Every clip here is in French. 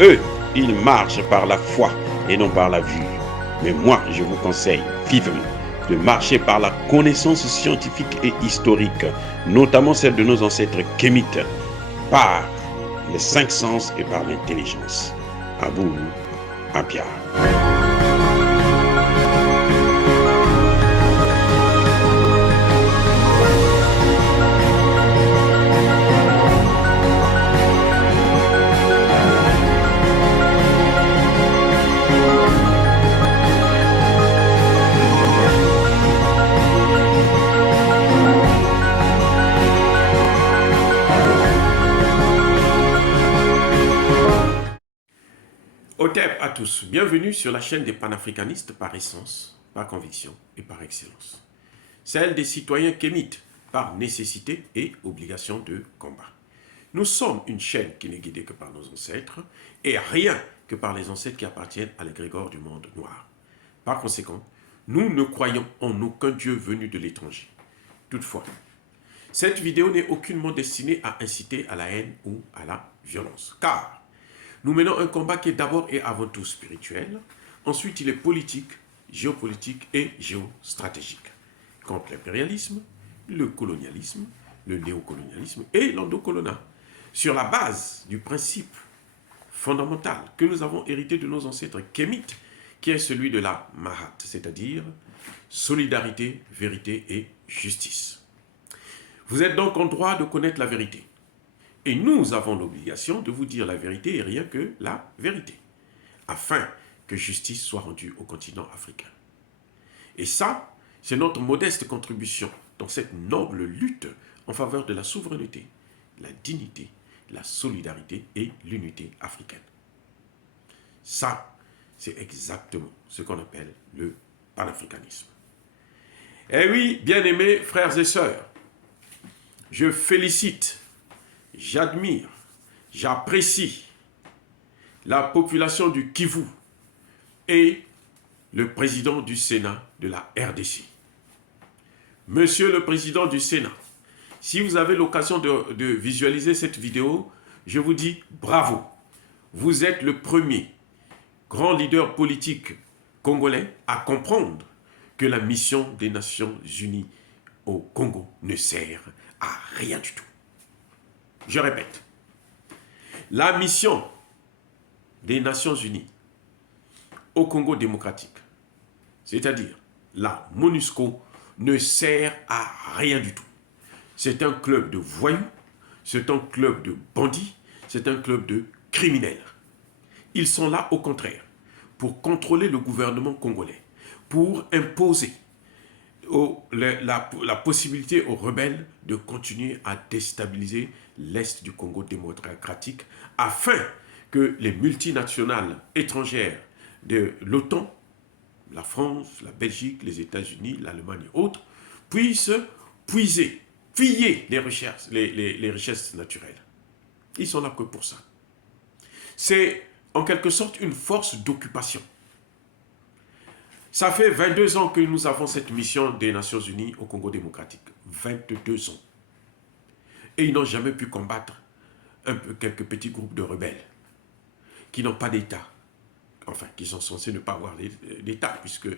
Eux, ils marchent par la foi et non par la vue. Mais moi, je vous conseille vivement de marcher par la connaissance scientifique et historique, notamment celle de nos ancêtres kémites, par les cinq sens et par l'intelligence. Abou Apia. Otep à tous, bienvenue sur la chaîne des panafricanistes par essence, par conviction et par excellence. Celle des citoyens kémites par nécessité et obligation de combat. Nous sommes une chaîne qui n'est guidée que par nos ancêtres et rien que par les ancêtres qui appartiennent à l'égrégore du monde noir. Par conséquent, nous ne croyons en aucun dieu venu de l'étranger. Toutefois, cette vidéo n'est aucunement destinée à inciter à la haine ou à la violence, car nous menons un combat qui est d'abord et avant tout spirituel, ensuite il est politique, géopolitique et géostratégique, contre l'impérialisme, le colonialisme, le néocolonialisme et l'endocolonat, sur la base du principe fondamental que nous avons hérité de nos ancêtres kémites, qui est celui de la Mahat, c'est-à-dire solidarité, vérité et justice. Vous êtes donc en droit de connaître la vérité. Et nous avons l'obligation de vous dire la vérité et rien que la vérité, afin que justice soit rendue au continent africain. Et ça, c'est notre modeste contribution dans cette noble lutte en faveur de la souveraineté, la dignité, la solidarité et l'unité africaine. Ça, c'est exactement ce qu'on appelle le panafricanisme. Eh oui, bien-aimés frères et sœurs, je félicite, j'admire, j'apprécie la population du Kivu et le président du Sénat de la RDC. Monsieur le président du Sénat, si vous avez l'occasion de visualiser cette vidéo, je vous dis bravo. Vous êtes le premier grand leader politique congolais à comprendre que la mission des Nations Unies au Congo ne sert à rien du tout. Je répète, la mission des Nations Unies au Congo démocratique, c'est-à-dire la MONUSCO, ne sert à rien du tout. C'est un club de voyous, c'est un club de bandits, c'est un club de criminels. Ils sont là au contraire pour contrôler le gouvernement congolais, pour imposer la possibilité aux rebelles de continuer à déstabiliser l'Est du Congo démocratique afin que les multinationales étrangères de l'OTAN, la France, la Belgique, les États-Unis, l'Allemagne et autres, puissent piller les richesses naturelles. Ils sont là que pour ça. C'est en quelque sorte une force d'occupation. Ça fait 22 ans que nous avons cette mission des Nations Unies au Congo démocratique. 22 ans. Et ils n'ont jamais pu combattre quelques petits groupes de rebelles qui n'ont pas d'État. Enfin, qui sont censés ne pas avoir d'État, puisque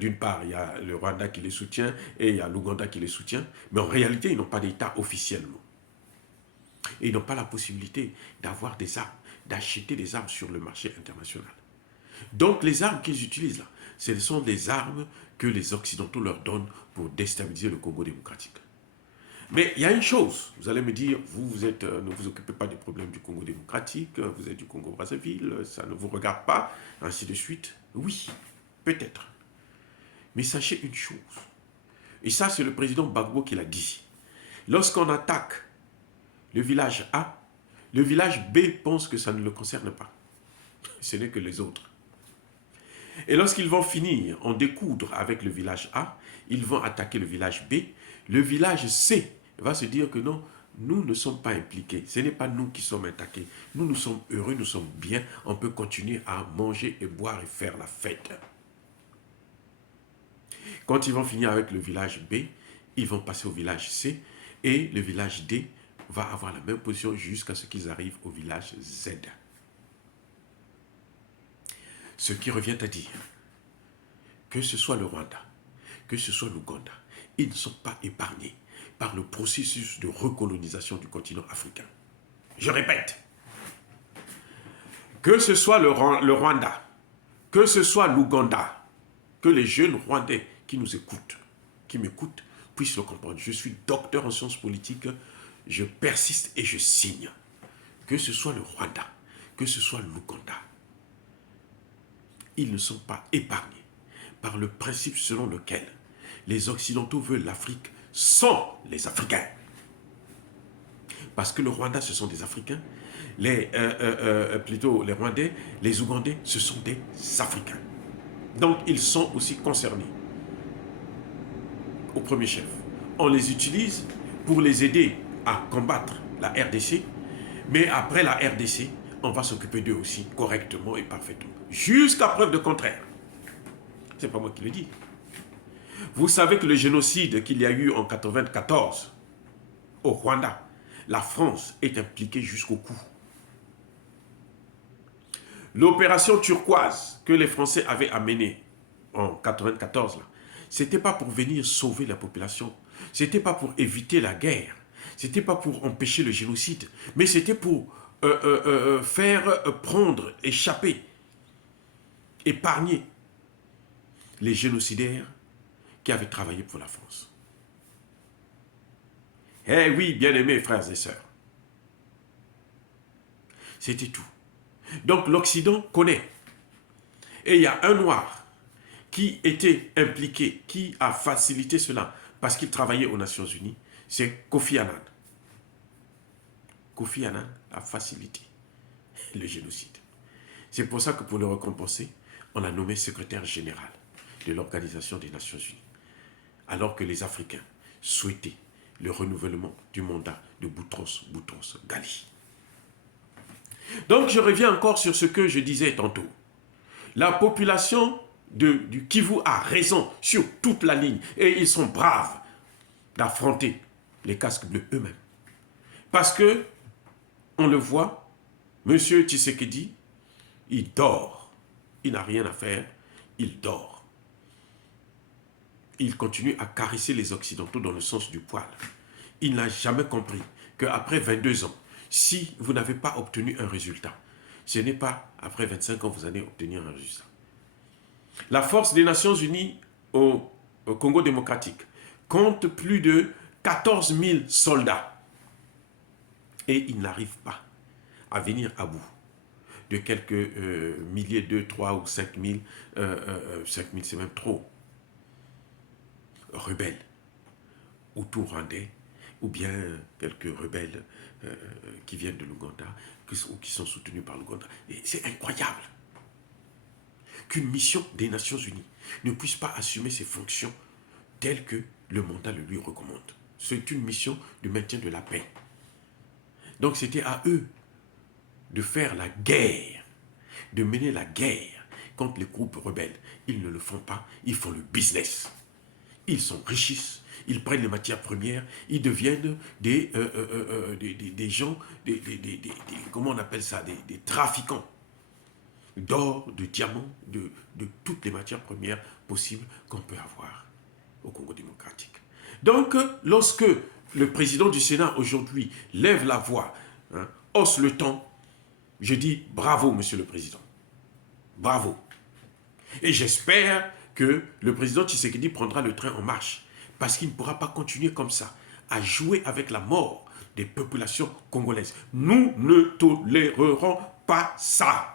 d'une part, il y a le Rwanda qui les soutient et il y a l'Ouganda qui les soutient. Mais en réalité, ils n'ont pas d'État officiellement. Et ils n'ont pas la possibilité d'avoir des armes, d'acheter des armes sur le marché international. Donc, les armes qu'ils utilisent là, ce sont des armes que les Occidentaux leur donnent pour déstabiliser le Congo démocratique. Mais il y a une chose, vous allez me dire, ne vous occupez pas des problèmes du Congo démocratique, vous êtes du Congo-Brazzaville, ça ne vous regarde pas, ainsi de suite. Oui, peut-être. Mais sachez une chose, et ça c'est le président Gbagbo qui l'a dit. Lorsqu'on attaque le village A, le village B pense que ça ne le concerne pas. Ce n'est que les autres. Et lorsqu'ils vont finir en découdre avec le village A, ils vont attaquer le village B. Le village C va se dire que non, nous ne sommes pas impliqués. Ce n'est pas nous qui sommes attaqués. Nous sommes heureux, nous sommes bien. On peut continuer à manger et boire et faire la fête. Quand ils vont finir avec le village B, ils vont passer au village C. Et le village D va avoir la même position jusqu'à ce qu'ils arrivent au village Z. Ce qui revient à dire que ce soit le Rwanda, que ce soit l'Ouganda, ils ne sont pas épargnés par le processus de recolonisation du continent africain. Je répète, que ce soit le Rwanda, que ce soit l'Ouganda, que les jeunes Rwandais qui nous écoutent, qui m'écoutent, puissent le comprendre. Je suis docteur en sciences politiques, je persiste et je signe. Que ce soit le Rwanda, que ce soit l'Ouganda, ils ne sont pas épargnés par le principe selon lequel les Occidentaux veulent l'Afrique sans les Africains. Parce que le Rwanda, ce sont des Africains, plutôt les Rwandais, les Ougandais, ce sont des Africains. Donc, ils sont aussi concernés. Au premier chef, on les utilise pour les aider à combattre la RDC, mais après la RDC, on va s'occuper d'eux aussi correctement et parfaitement. Jusqu'à preuve de contraire. C'est pas moi qui le dis. Vous savez que le génocide qu'il y a eu en 1994 au Rwanda, la France est impliquée jusqu'au cou. L'opération turquoise que les Français avaient amenée en 1994, ce n'était pas pour venir sauver la population, ce n'était pas pour éviter la guerre, ce n'était pas pour empêcher le génocide, mais c'était pour faire prendre, échapper, épargner les génocidaires qui avaient travaillé pour la France. Eh oui, bien-aimés frères et sœurs, c'était tout. Donc l'Occident connaît. Et il y a un noir qui était impliqué, qui a facilité cela, parce qu'il travaillait aux Nations Unies, c'est Kofi Annan. Kofi Annan a facilité le génocide. C'est pour ça que pour le récompenser, on l'a nommé secrétaire général de l'Organisation des Nations Unies. Alors que les Africains souhaitaient le renouvellement du mandat de Boutros Ghali. Donc je reviens encore sur ce que je disais tantôt. La population du Kivu a raison sur toute la ligne et ils sont braves d'affronter les casques bleus eux-mêmes. Parce que, on le voit, M. Tshisekedi, il dort. Il n'a rien à faire, il dort. Il continue à caresser les Occidentaux dans le sens du poil. Il n'a jamais compris qu'après 22 ans, si vous n'avez pas obtenu un résultat, ce n'est pas après 25 ans que vous allez obtenir un résultat. La force des Nations Unies au Congo démocratique compte plus de 14 000 soldats. Et ils n'arrivent pas à venir à bout de quelques milliers, 2, 3 ou 5 000, 5 000 c'est même trop, rebelles, Hutu-Rwandais, ou bien quelques rebelles qui viennent de l'Ouganda, ou qui sont soutenus par l'Ouganda. Et c'est incroyable qu'une mission des Nations Unies ne puisse pas assumer ses fonctions telles que le mandat le lui recommande. C'est une mission de maintien de la paix. Donc c'était à eux de faire la guerre, de mener la guerre contre les groupes rebelles. Ils ne le font pas, ils font le business. Ils s'enrichissent, ils prennent les matières premières, ils deviennent des gens, comment on appelle ça, des trafiquants d'or, de diamants, de toutes les matières premières possibles qu'on peut avoir au Congo démocratique. Donc, lorsque le président du Sénat aujourd'hui lève la voix, hausse le ton, je dis bravo, monsieur le président. Bravo. Et j'espère que le président Tshisekedi prendra le train en marche, parce qu'il ne pourra pas continuer comme ça, à jouer avec la mort des populations congolaises. Nous ne tolérerons pas ça.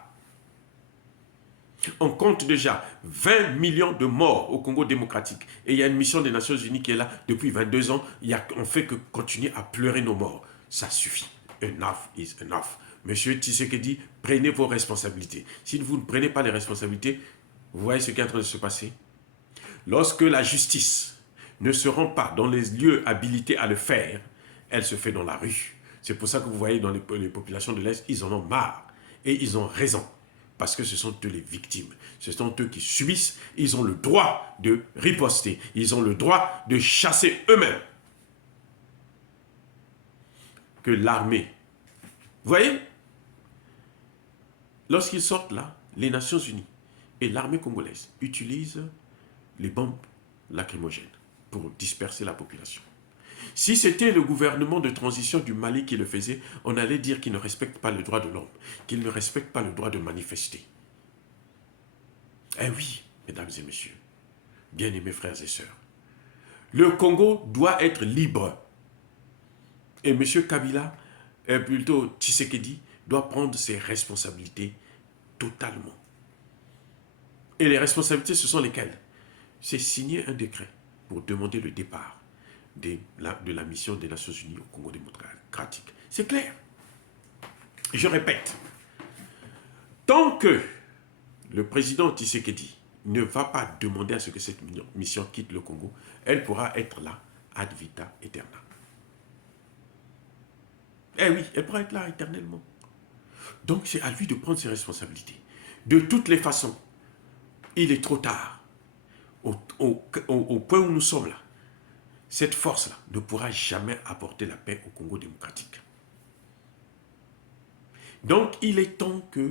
On compte déjà 20 millions de morts au Congo démocratique. Et il y a une mission des Nations Unies qui est là depuis 22 ans. On ne fait que continuer à pleurer nos morts. Ça suffit. Enough is enough. Monsieur Tshisekedi, prenez vos responsabilités. Si vous ne prenez pas les responsabilités, vous voyez ce qui est en train de se passer. Lorsque la justice ne se rend pas dans les lieux habilités à le faire, elle se fait dans la rue. C'est pour ça que vous voyez dans les populations de l'Est, ils en ont marre. Et ils ont raison. Parce que ce sont eux les victimes. Ce sont eux qui subissent. Ils ont le droit de riposter. Ils ont le droit de chasser eux-mêmes. Que l'armée. Vous voyez? Lorsqu'ils sortent là, les Nations Unies, Et l'armée congolaise utilise les bombes lacrymogènes pour disperser la population. Si c'était le gouvernement de transition du Mali qui le faisait, on allait dire qu'il ne respecte pas le droit de l'homme, qu'il ne respecte pas le droit de manifester. Eh oui, mesdames et messieurs, bien-aimés frères et sœurs, le Congo doit être libre. Et M. Kabila, plutôt Tshisekedi, doit prendre ses responsabilités totalement. Et les responsabilités, ce sont lesquelles? C'est signer un décret pour demander le départ de la mission des Nations Unies au Congo démocratique. C'est clair. Je répète, tant que le président Tshisekedi ne va pas demander à ce que cette mission quitte le Congo, elle pourra être là ad vita aeterna. Eh oui, elle pourra être là éternellement. Donc c'est à lui de prendre ses responsabilités. De toutes les façons, il est trop tard. Au point où nous sommes là, cette force-là ne pourra jamais apporter la paix au Congo démocratique. Donc il est temps que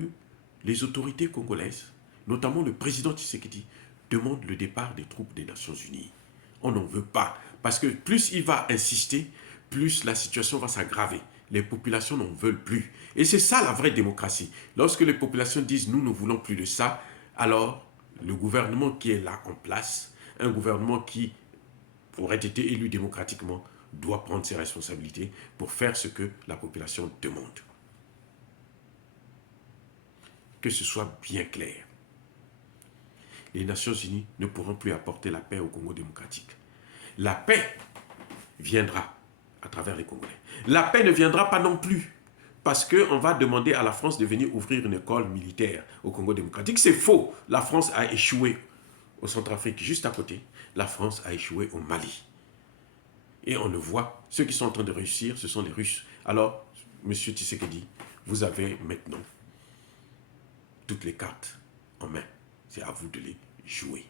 les autorités congolaises, notamment le président Tshisekedi, demandent le départ des troupes des Nations Unies. On n'en veut pas, parce que plus il va insister, plus la situation va s'aggraver. Les populations n'en veulent plus. Et c'est ça la vraie démocratie. Lorsque les populations disent « nous ne voulons plus de ça », alors le gouvernement qui est là en place, un gouvernement qui aurait été élu démocratiquement, doit prendre ses responsabilités pour faire ce que la population demande. Que ce soit bien clair. Les Nations Unies ne pourront plus apporter la paix au Congo démocratique. La paix viendra à travers les Congolais. La paix ne viendra pas non plus parce qu'on va demander à la France de venir ouvrir une école militaire au Congo démocratique. C'est faux. La France a échoué au Centrafrique, juste à côté. La France a échoué au Mali. Et on le voit, ceux qui sont en train de réussir, ce sont les Russes. Alors, M. Tshisekedi, vous avez maintenant toutes les cartes en main. C'est à vous de les jouer.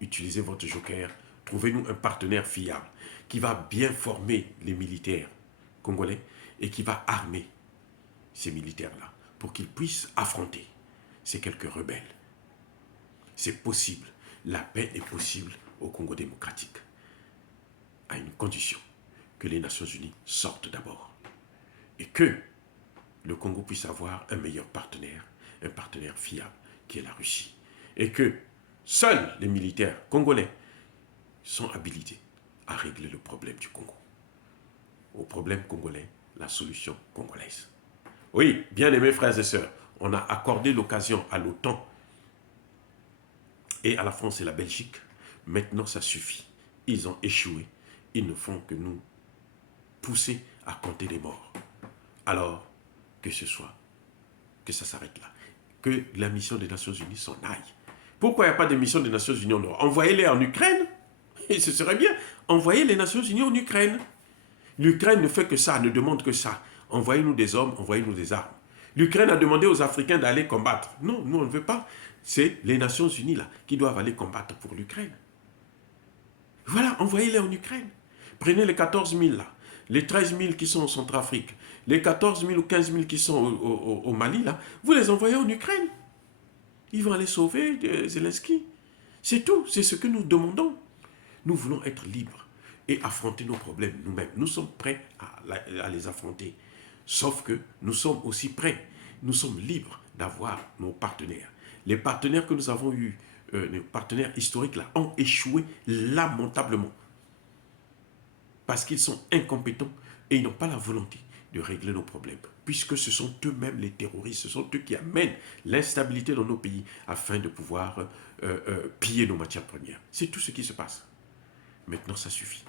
Utilisez votre joker. Trouvez-nous un partenaire fiable qui va bien former les militaires congolais et qui va armer ces militaires-là pour qu'ils puissent affronter ces quelques rebelles. C'est possible. La paix est possible au Congo démocratique à une condition, que les Nations Unies sortent d'abord et que le Congo puisse avoir un meilleur partenaire, un partenaire fiable qui est la Russie, et que seuls les militaires congolais sont habilités à régler le problème du Congo. Au problème congolais, la solution congolaise. Oui, bien aimés frères et sœurs, on a accordé l'occasion à l'OTAN et à la France et la Belgique. Maintenant, ça suffit. Ils ont échoué. Ils ne font que nous pousser à compter les morts. Alors, que ce soit, que ça s'arrête là. Que la mission des Nations Unies s'en aille. Pourquoi il n'y a pas de mission des Nations Unies en Europe? Envoyez-les en Ukraine. Et ce serait bien. Envoyez les Nations Unies en Ukraine. L'Ukraine ne fait que ça, ne demande que ça. Envoyez-nous des hommes, envoyez-nous des armes. L'Ukraine a demandé aux Africains d'aller combattre. Non, nous on ne veut pas. C'est les Nations Unies là qui doivent aller combattre pour l'Ukraine. Voilà, envoyez-les en Ukraine. Prenez les 14 000 là, les 13 000 qui sont en Centrafrique, les 14 000 ou 15 000 qui sont au Mali là, vous les envoyez en Ukraine. Ils vont aller sauver Zelensky. C'est tout, c'est ce que nous demandons. Nous voulons être libres et affronter nos problèmes nous-mêmes. Nous sommes prêts à les affronter. Sauf que nous sommes aussi prêts. Nous sommes libres d'avoir nos partenaires. Les partenaires que nous avons eus, les partenaires historiques là, ont échoué lamentablement. Parce qu'ils sont incompétents et ils n'ont pas la volonté de régler nos problèmes. Puisque ce sont eux-mêmes les terroristes, ce sont eux qui amènent l'instabilité dans nos pays afin de pouvoir piller nos matières premières. C'est tout ce qui se passe. Maintenant, ça suffit.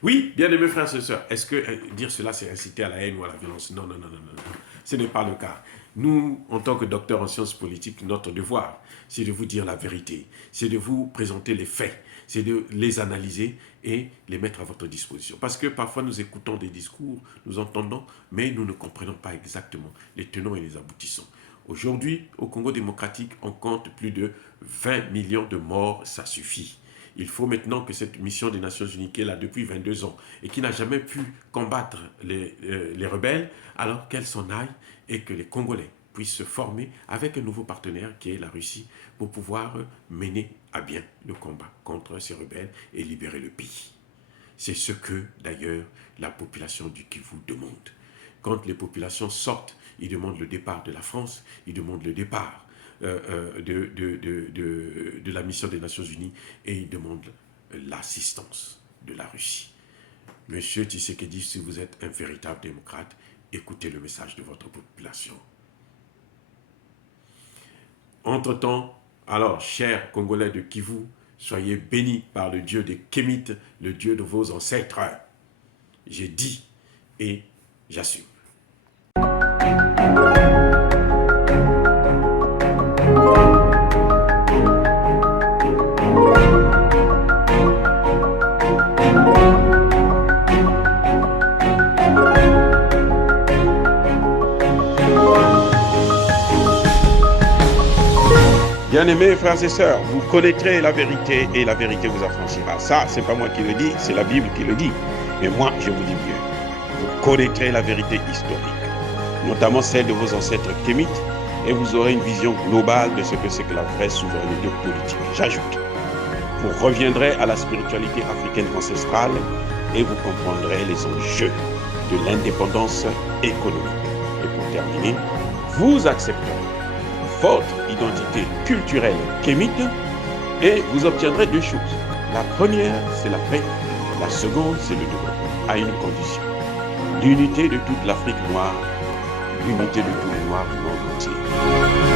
Oui, bien aimés frères et sœurs, est-ce que dire cela, c'est inciter à la haine ou à la violence? Non, non, non, non, non. Ce n'est pas le cas. Nous, en tant que docteurs en sciences politiques, notre devoir, c'est de vous dire la vérité, c'est de vous présenter les faits, c'est de les analyser et les mettre à votre disposition. Parce que parfois, nous écoutons des discours, nous entendons, mais nous ne comprenons pas exactement les tenants et les aboutissants. Aujourd'hui, au Congo démocratique, on compte plus de 20 millions de morts, ça suffit. Il faut maintenant que cette mission des Nations Unies, qui est là depuis 22 ans et qui n'a jamais pu combattre les rebelles, alors qu'elle s'en aille et que les Congolais puisse se former avec un nouveau partenaire qui est la Russie pour pouvoir mener à bien le combat contre ces rebelles et libérer le pays. C'est ce que, d'ailleurs, la population du Kivu demande. Quand les populations sortent, ils demandent le départ de la France, ils demandent le départ de la mission des Nations Unies et ils demandent l'assistance de la Russie. Monsieur Tshisekedi, si vous êtes un véritable démocrate, écoutez le message de votre population. Entre-temps, alors, chers Congolais de Kivu, soyez bénis par le Dieu des Kémites, le Dieu de vos ancêtres. J'ai dit et j'assume. Bien-aimés frères et sœurs, vous connaîtrez la vérité et la vérité vous affranchira. Ça, c'est pas moi qui le dis, c'est la Bible qui le dit. Mais moi, je vous dis mieux. Vous connaîtrez la vérité historique, notamment celle de vos ancêtres kémites, et vous aurez une vision globale de ce que c'est que la vraie souveraineté politique. J'ajoute, vous reviendrez à la spiritualité africaine ancestrale et vous comprendrez les enjeux de l'indépendance économique. Et pour terminer, vous accepterez votre identité culturelle kémite et vous obtiendrez deux choses. La première, c'est la paix. La seconde, c'est le développement, à une condition. L'unité de toute l'Afrique noire, l'unité de tous les Noirs du monde entier.